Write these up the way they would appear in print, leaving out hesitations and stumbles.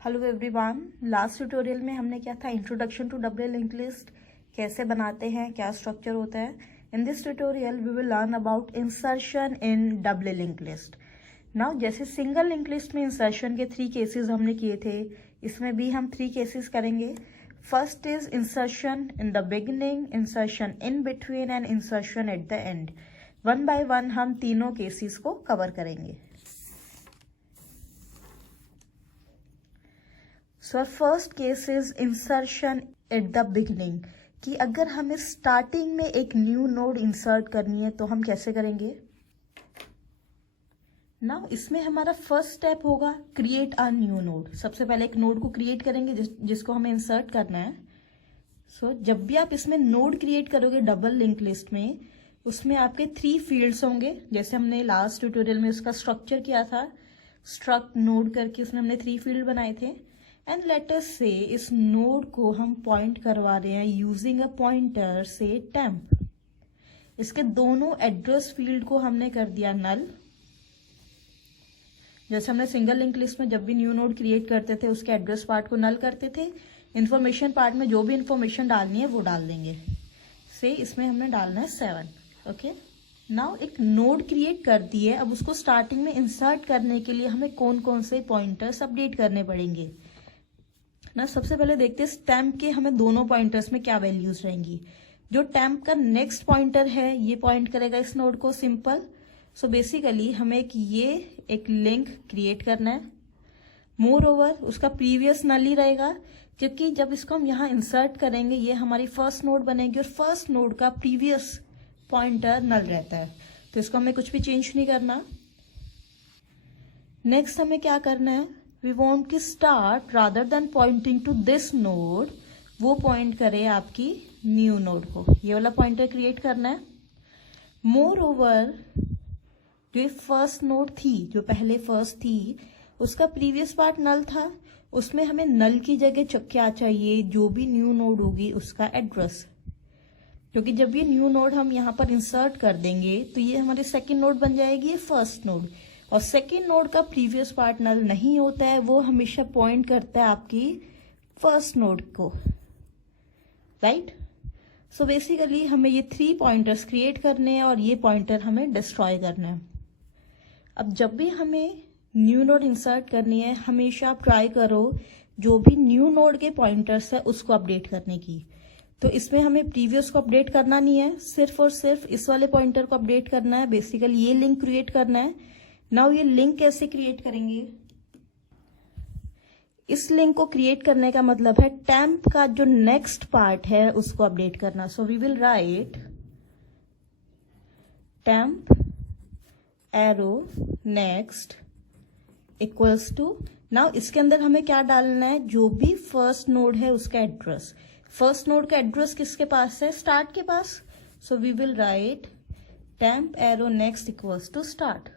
Hello everyone, last tutorial में हमने क्या था, introduction to double link list कैसे बनाते हैं, क्या स्ट्रक्चर होता है। In this tutorial we will learn about insertion in double link list. Now जैसे सिंगल लिंक लिस्ट में इंसर्शन के 3 केसेस हमने किए थे, इसमें भी हम 3 केसेस करेंगे। First is insertion in the beginning, insertion in between and insertion at the and. One by one हम तीनों केसेस को कवर करेंगे। So first case is insertion at the beginning, कि अगर हमें स्टार्टिंग में एक न्यू नोड इंसर्ट करनी है तो हम कैसे करेंगे। नाउ इसमें हमारा फर्स्ट स्टेप होगा क्रिएट अ न्यू नोड। सबसे पहले एक नोड को क्रिएट करेंगे जिसको हमें इंसर्ट करना है। सो जब भी आप इसमें नोड क्रिएट करोगे डबल लिंक लिस्ट में, उसमें आपके 3 फील्ड्स होंगे। जैसे हमने लास्ट ट्यूटोरियल में उसका स्ट्रक्चर किया था, स्ट्रक्ट नोड करके उसमें हमने 3 फील्ड बनाए थे। एंड लेट अस से इस नोड को हम पॉइंट करवा रहे हैं यूजिंग अ पॉइंटर से टेम्प। इसके दोनों एड्रेस फील्ड को हमने कर दिया नल। जैसे हमने सिंगल लिंक लिस्ट में जब भी न्यू नोड क्रिएट करते थे उसके एड्रेस पार्ट को नल करते थे, इंफॉर्मेशन पार्ट में जो भी इंफॉर्मेशन डालनी है वो डाल देंगे। से इसमें हमने डालना है 7। ओके, नाउ एक नोड क्रिएट कर दी है, अब उसको स्टार्टिंग में इंसर्ट करने के लिए हमें कौन कौन से पॉइंटर्स अपडेट करने पड़ेंगे ना। सबसे पहले देखते हैं टेम्प के हमें दोनों पॉइंटर्स में क्या वैल्यूज रहेंगी। जो टेम्प का नेक्स्ट पॉइंटर है ये पॉइंट करेगा इस नोड को, सिंपल। सो बेसिकली हमें एक लिंक क्रिएट करना है। मोर ओवर उसका प्रीवियस नल ही रहेगा, क्योंकि जब इसको हम यहाँ इंसर्ट करेंगे ये हमारी फर्स्ट नोड बनेगी और फर्स्ट नोड का प्रीवियस पॉइंटर नल रहता है, तो इसको हमें कुछ भी चेंज नहीं करना। नेक्स्ट हमें क्या करना है, वी वॉन्ट कि start rather than pointing to this node, वो पॉइंट करे आपकी न्यू नोड को। ये वाला पॉइंटर क्रिएट करना है। मोर ओवर जो फर्स्ट नोड थी, जो पहले फर्स्ट थी, उसका प्रीवियस पार्ट नल था, उसमें हमें नल की जगह क्या चाहिए, जो भी न्यू नोड होगी उसका एड्रेस। क्योंकि जब ये न्यू नोड हम यहाँ पर इंसर्ट कर देंगे तो ये हमारी सेकेंड नोड बन जाएगी, ये फर्स्ट नोड। और सेकेंड नोड का प्रीवियस पार्ट नल नहीं होता है, वो हमेशा पॉइंट करता है आपकी फर्स्ट नोड को, राइट। सो बेसिकली हमें ये 3 पॉइंटर्स क्रिएट करने हैं और ये पॉइंटर हमें डिस्ट्रॉय करना है। अब जब भी हमें न्यू नोड इंसर्ट करनी है, हमेशा आप ट्राई करो जो भी न्यू नोड के पॉइंटर्स है उसको अपडेट करने की। तो इसमें हमें प्रीवियस को अपडेट करना नहीं है, सिर्फ और सिर्फ इस वाले पॉइंटर को अपडेट करना है। बेसिकली ये लिंक क्रिएट करना है। नाउ ये लिंक कैसे क्रिएट करेंगे, इस लिंक को क्रिएट करने का मतलब है टेम्प का जो नेक्स्ट पार्ट है उसको अपडेट करना। So we will write temp arrow next equals to, now इसके अंदर हमें क्या डालना है, जो भी फर्स्ट नोड है उसका एड्रेस। फर्स्ट नोड का एड्रेस किसके पास है, स्टार्ट के पास। So we will write temp arrow next equals to start.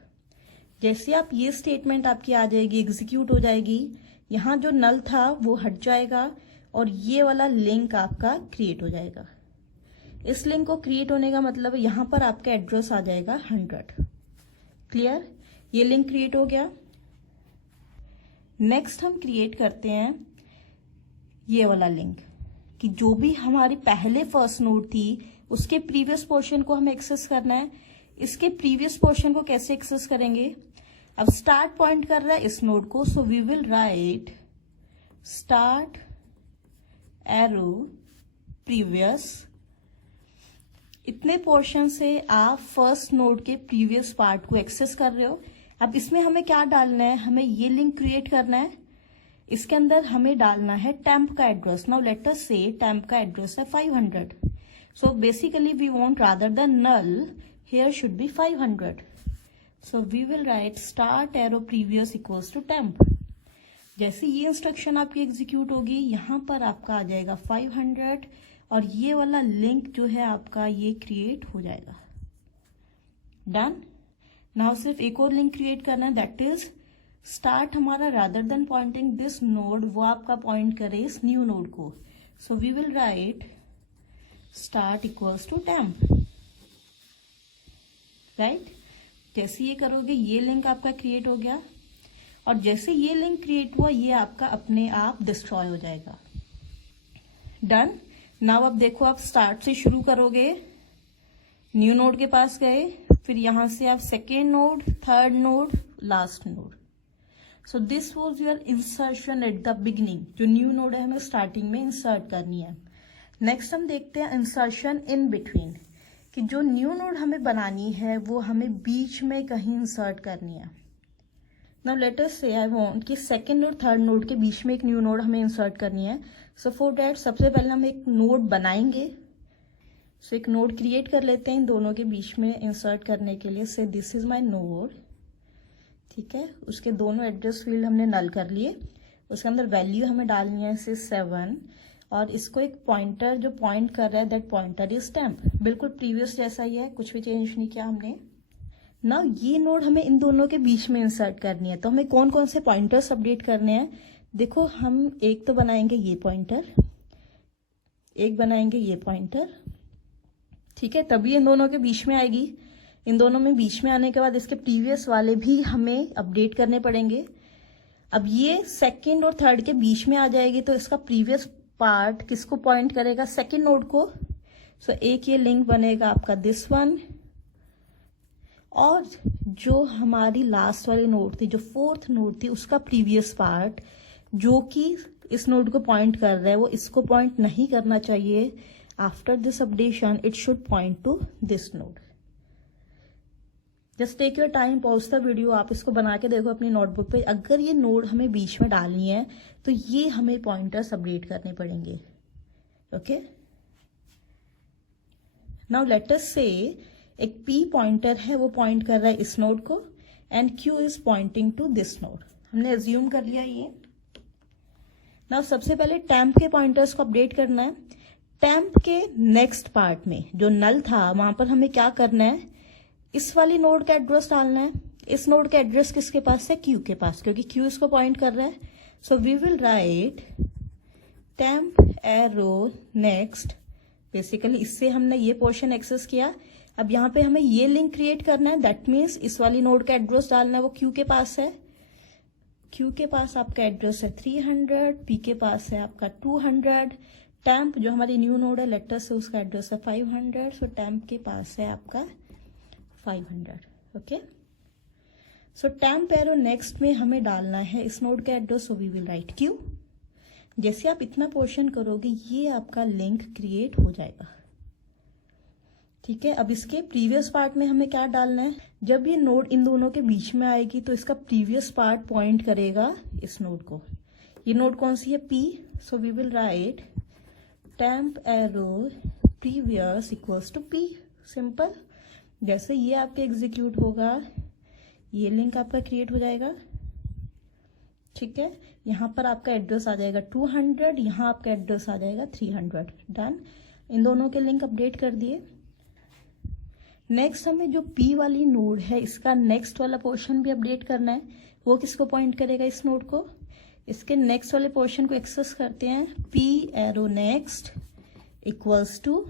जैसे आप ये स्टेटमेंट आपकी आ जाएगी, एग्जीक्यूट हो जाएगी, यहाँ जो नल था वो हट जाएगा और ये वाला लिंक आपका क्रिएट हो जाएगा। इस लिंक को क्रिएट होने का मतलब यहाँ पर आपका एड्रेस आ जाएगा 100। क्लियर, ये लिंक क्रिएट हो गया। नेक्स्ट हम क्रिएट करते हैं ये वाला लिंक, कि जो भी हमारी पहले फर्स्ट नोड थी उसके प्रीवियस पोर्शन को हमें एक्सेस करना है। इसके प्रीवियस पोर्शन को कैसे एक्सेस करेंगे, अब स्टार्ट पॉइंट कर रहा है इस नोड को, so we will write start arrow previous. इतने पोर्शन से आप फर्स्ट नोड के प्रीवियस पार्ट को एक्सेस कर रहे हो। अब इसमें हमें क्या डालना है, हमें ये लिंक क्रिएट करना है। इसके अंदर हमें डालना है टेम्प का एड्रेस। नाउ लेट अस से टेम्प का एड्रेस है 500। So basically we want rather than null here should be 500. So we will write start arrow previous equals to temp. जैसे ये इंस्ट्रक्शन आपकी एग्जीक्यूट होगी, यहाँ पर आपका आ जाएगा 500 और ये वाला लिंक जो है आपका ये क्रिएट हो जाएगा। डन। नाउ सिर्फ एक और लिंक क्रिएट करना है, दैट इज स्टार्ट हमारा rather than pointing this node, वो आपका पॉइंट करे इस न्यू नोड को। So we will write start equals to temp, right. जैसे ये करोगे ये लिंक आपका क्रिएट हो गया। और जैसे ये लिंक क्रिएट हुआ ये आपका अपने आप डिस्ट्रॉय हो जाएगा। डन। नाउ अब देखो, आप स्टार्ट से शुरू करोगे, न्यू नोड के पास गए, फिर यहां से आप second node, third node, last node. So this was your insertion at the beginning. जो न्यू नोड है हमें स्टार्टिंग में इंसर्ट करनी है। नेक्स्ट हम देखते हैं इंसर्शन इन बिटवीन, कि जो न्यू नोड हमें बनानी है वो हमें बीच में कहीं इंसर्ट करनी है। नाउ लेट अस से आई वांट कि सेकंड और थर्ड नोड के बीच में एक न्यू नोड हमें इंसर्ट करनी है। सो फॉर दैट सबसे पहले हम एक नोड बनाएंगे। सो एक नोड क्रिएट कर लेते हैं इन दोनों के बीच में इंसर्ट करने के लिए। से दिस इज माय नोड, ठीक है। उसके दोनों एड्रेस फील्ड हमने नल कर लिए। उसके अंदर वैल्यू हमें डालनी है से 7, और इसको एक पॉइंटर जो पॉइंट कर रहा है दैट पॉइंटर इज टेम्प। बिल्कुल प्रीवियस जैसा ही है, कुछ भी चेंज नहीं किया हमने। ना ये नोड हमें इन दोनों के बीच में इंसर्ट करनी है, तो हमें कौन कौन से पॉइंटर्स अपडेट करने हैं। देखो, हम एक तो बनाएंगे ये पॉइंटर, एक बनाएंगे ये पॉइंटर, ठीक है, तभी इन दोनों के बीच में आएगी। इन दोनों में बीच में आने के बाद इसके प्रीवियस वाले भी हमें अपडेट करने पड़ेंगे। अब ये सेकंड और थर्ड के बीच में आ जाएगी, तो इसका प्रीवियस पार्ट किसको पॉइंट करेगा, सेकंड नोड को। सो एक ये लिंक बनेगा आपका दिस वन, और जो हमारी लास्ट वाली नोड थी, जो फोर्थ नोड थी, उसका प्रीवियस पार्ट जो कि इस नोड को पॉइंट कर रहा है वो इसको पॉइंट नहीं करना चाहिए। After this updation it should point to this node. Just take your time, pause the video, आप इसको बना के देखो अपनी नोटबुक पे। अगर ये नोड हमें बीच में डालनी है तो ये हमें पॉइंटर्स अपडेट करने पड़ेंगे। ओके, नाउ लेट अस से एक P पॉइंटर है, वो पॉइंट कर रहा है इस नोड को, and Q is pointing to this node. हमने एज्यूम कर लिया ये। नाउ सबसे पहले टेम्प के पॉइंटर्स को अपडेट करना है। टेम्प के नेक्स्ट पार्ट में जो नल था वहां पर हमें क्या करना है, इस वाली नोड का एड्रेस डालना है। इस नोड का एड्रेस किसके पास है, Q के पास, क्योंकि Q इसको पॉइंट कर रहा है। So we will write temp arrow next. Basically इससे हमने ये पोर्शन एक्सेस किया। अब यहाँ पे हमें ये लिंक क्रिएट करना है, दैट मीन्स इस वाली नोड का एड्रेस डालना है, वो Q के पास है। Q के पास आपका एड्रेस है 300, P के पास है आपका 200। टेम्प जो हमारी न्यू नोड है लेटर से, उसका एड्रेस है 500। सो टेम्प के पास है आपका 500। Okay, so temp arrow next में हमें डालना है इस नोड का address. So we will write Q। जैसे आप इतना पोर्शन करोगे ये आपका लिंक क्रिएट हो जाएगा, ठीक है। अब इसके प्रीवियस पार्ट में हमें क्या डालना है, जब ये नोड इन दोनों के बीच में आएगी तो इसका प्रीवियस पार्ट पॉइंट करेगा इस नोड को। ये नोड कौन सी है, P। So we will write temp arrow previous equals to P। Simple. जैसे ये आपके एग्जीक्यूट होगा ये लिंक आपका क्रिएट हो जाएगा, ठीक है। यहाँ पर आपका एड्रेस आ जाएगा 200, यहाँ आपका एड्रेस आ जाएगा 300। डन। इन दोनों के लिंक अपडेट कर दिए। नेक्स्ट हमें जो P वाली नोड है इसका नेक्स्ट वाला पोर्शन भी अपडेट करना है। वो किसको पॉइंट करेगा, इस नोड को। इसके नेक्स्ट वाले पोर्शन को एक्सेस करते हैं, P arrow next equals to.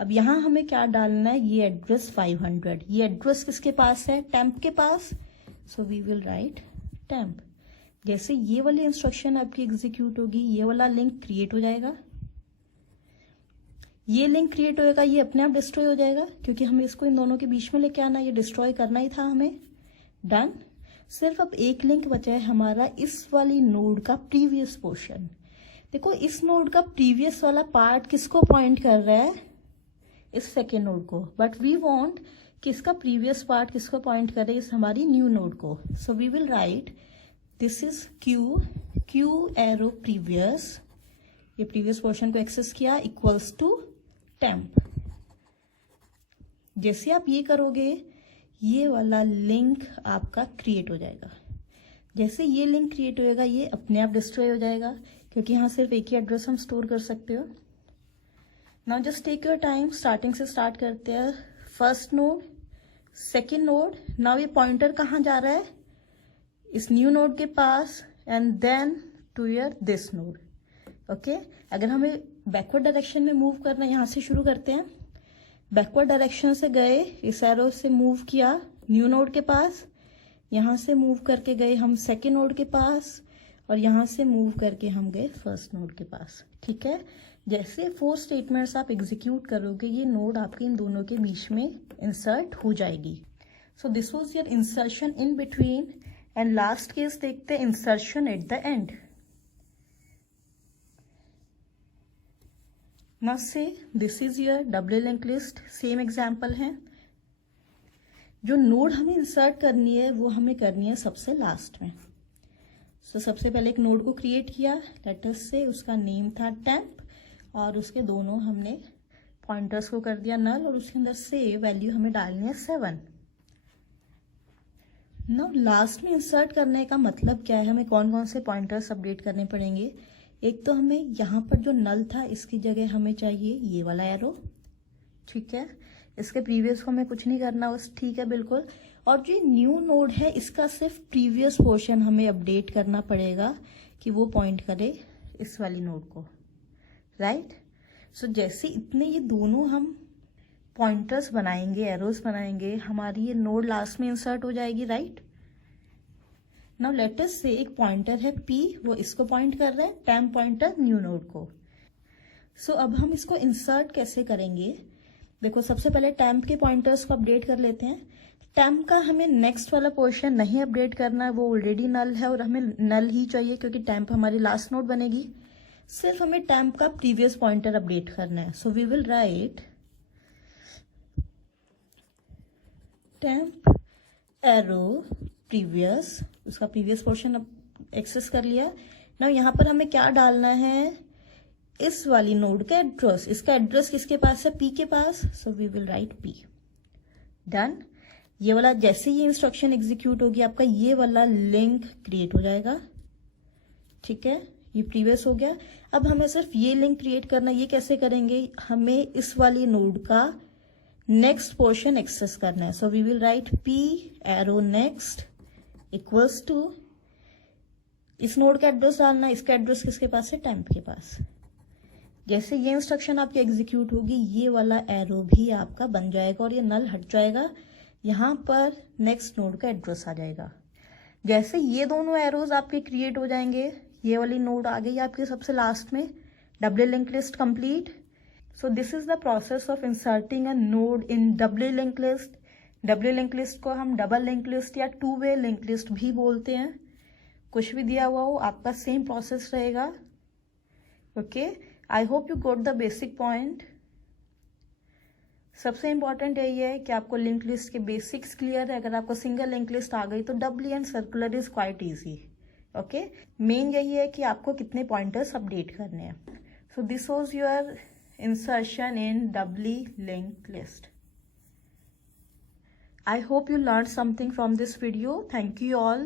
अब यहाँ हमें क्या डालना है, ये एड्रेस 500। ये एड्रेस किसके पास है, टेम्प के पास। So we will write temp. जैसे ये वाली इंस्ट्रक्शन आपकी एग्जीक्यूट होगी ये वाला लिंक क्रिएट हो जाएगा। ये लिंक क्रिएट होएगा, ये अपने आप डिस्ट्रॉय हो जाएगा, क्योंकि हमें इसको इन दोनों के बीच में लेके आना, ये डिस्ट्रॉय करना ही था हमें। डन। सिर्फ अब एक लिंक बचा है हमारा, इस वाली नोड का प्रीवियस पोर्शन। देखो, इस नोड का प्रीवियस वाला पार्ट किसको पॉइंट कर रहा है, इस सेकेंड नोड को, बट वी वांट कि इसका प्रीवियस पार्ट किसको पॉइंट करे, इस हमारी न्यू नोड को। So we will write this is Q arrow previous. ये प्रीवियस पोर्शन को एक्सेस किया, इक्वल्स टू टेम्प। जैसे आप ये करोगे ये वाला लिंक आपका क्रिएट हो जाएगा। जैसे ये लिंक क्रिएट होएगा ये अपने आप डिस्ट्रॉय हो जाएगा, क्योंकि यहाँ सिर्फ एक ही एड्रेस हम स्टोर कर सकते हो। Now just take your time, starting से स्टार्ट करते हैं। First node, second node. Now ये पॉइंटर कहाँ जा रहा है, इस न्यू नोड के पास, and then to your this node. Okay, अगर हमें बैकवर्ड डायरेक्शन में मूव करना है, यहाँ से शुरू करते हैं। बैकवर्ड डायरेक्शन से गए, इस एरो से मूव किया न्यू नोड के पास, यहाँ से मूव करके गए हम सेकेंड नोड के पास, और यहाँ से मूव करके हम गए फर्स्ट नोड के पास। ठीक है, जैसे 4 स्टेटमेंट्स आप एग्जीक्यूट करोगे ये नोड आपके इन दोनों के बीच में इंसर्ट हो जाएगी। So this was your insertion in between, and last case देखते हैं insertion at the end. Now see this is your double link list. Same example है, जो नोड हमें इंसर्ट करनी है वो हमें करनी है सबसे लास्ट में। सो सबसे पहले एक नोड को क्रिएट किया, लेटर से उसका नेम था टेम्प, और उसके दोनों हमने पॉइंटर्स को कर दिया नल, और उसके अंदर से वैल्यू हमें डालनी है 7। नाउ लास्ट में इंसर्ट करने का मतलब क्या है, हमें कौन कौन से पॉइंटर्स अपडेट करने पड़ेंगे। एक तो हमें यहाँ पर जो नल था इसकी जगह हमें चाहिए ये वाला एरो। ठीक है, इसके प्रीवियस को हमें कुछ नहीं करना बस। ठीक है, बिल्कुल। और जो न्यू नोड है इसका सिर्फ प्रीवियस पोर्शन हमें अपडेट करना पड़ेगा कि वो पॉइंट करे इस वाली नोड को, राइट। सो जैसे इतने ये दोनों हम पॉइंटर्स बनाएंगे, एरोज बनाएंगे, हमारी ये नोड लास्ट में इंसर्ट हो जाएगी, राइट। नाउ लेट अस से एक पॉइंटर है P, वो इसको पॉइंट कर रहा है, टेम्प पॉइंटर न्यू नोड को। सो अब हम इसको इंसर्ट कैसे करेंगे, देखो सबसे पहले टेम्प के पॉइंटर्स को अपडेट कर लेते हैं। टेम्प का हमें नेक्स्ट वाला पोर्शन नहीं अपडेट करना है, वो ऑलरेडी नल है और हमें नल ही चाहिए क्योंकि टेम्प हमारी लास्ट नोड बनेगी। सिर्फ हमें टेम्प का प्रीवियस पॉइंटर अपडेट करना है। So we will write temp arrow previous, उसका प्रीवियस पोर्शन एक्सेस कर लिया। नाउ यहाँ पर हमें क्या डालना है, इस वाली नोड का एड्रेस। इसका एड्रेस किसके पास है, P के पास। So we will write P। Done. ये वाला जैसे ये इंस्ट्रक्शन एग्जीक्यूट होगी आपका ये वाला लिंक क्रिएट हो जाएगा। ठीक है, ये प्रीवियस हो गया। अब हमें सिर्फ ये लिंक क्रिएट करना, ये कैसे करेंगे, हमें इस वाली नोड का नेक्स्ट पोर्शन एक्सेस करना है। So we will write P arrow next equals to, इस नोड का एड्रेस डालना, इसका एड्रेस किसके पास है, टेम्प के पास। जैसे ये इंस्ट्रक्शन आपकी एग्जीक्यूट होगी ये वाला एरो भी आपका बन जाएगा और ये नल हट जाएगा, यहाँ पर नेक्स्ट नोड का एड्रेस आ जाएगा। जैसे ये दोनों एरोज आपके क्रिएट हो जाएंगे, ये वाली नोड आ गई आपके सबसे लास्ट में, double link list complete. So this is the process of inserting a node in double link list. Double link list को हम डबल लिंक लिस्ट या 2-वे लिंक लिस्ट भी बोलते हैं। कुछ भी दिया हुआ हो आपका सेम प्रोसेस रहेगा। Okay, I hope you got the basic point. सबसे इंपॉर्टेंट यही है कि आपको लिंक लिस्ट के बेसिक्स क्लियर है। अगर आपको सिंगल लिंक लिस्ट आ गई तो double and circular is quite easy. Okay, main यही है कि आपको कितने पॉइंटर्स अपडेट करने हैं। So this was your insertion in doubly link list. I hope you learned something from this video. Thank you all.